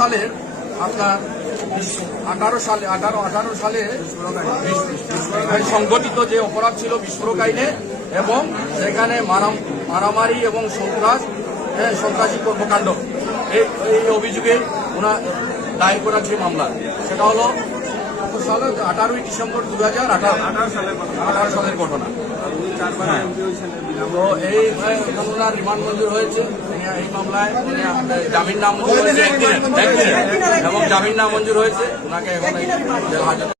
সালের আপনার 18 সালে সংগঠিত যে অপরাধ ছিল বিস্ফোরক আইনে এবং সেখানে মারামারি এবং সন্ত্রাসী কর্মকাণ্ড এই অভিযোগে ওনার দায়ের করা যে মামলা সেটা হলো 18ই ডিসেম্বর 2018 সালের ঘটনা। তো এই ওনার রিমান্ড মঞ্জুর হয়েছে। এই মামলায় জামিন নামঞ্জুর হয়েছে একদিনের এবং জামিন নামঞ্জুর হয়েছে ওনাকে এখন জেল হাজত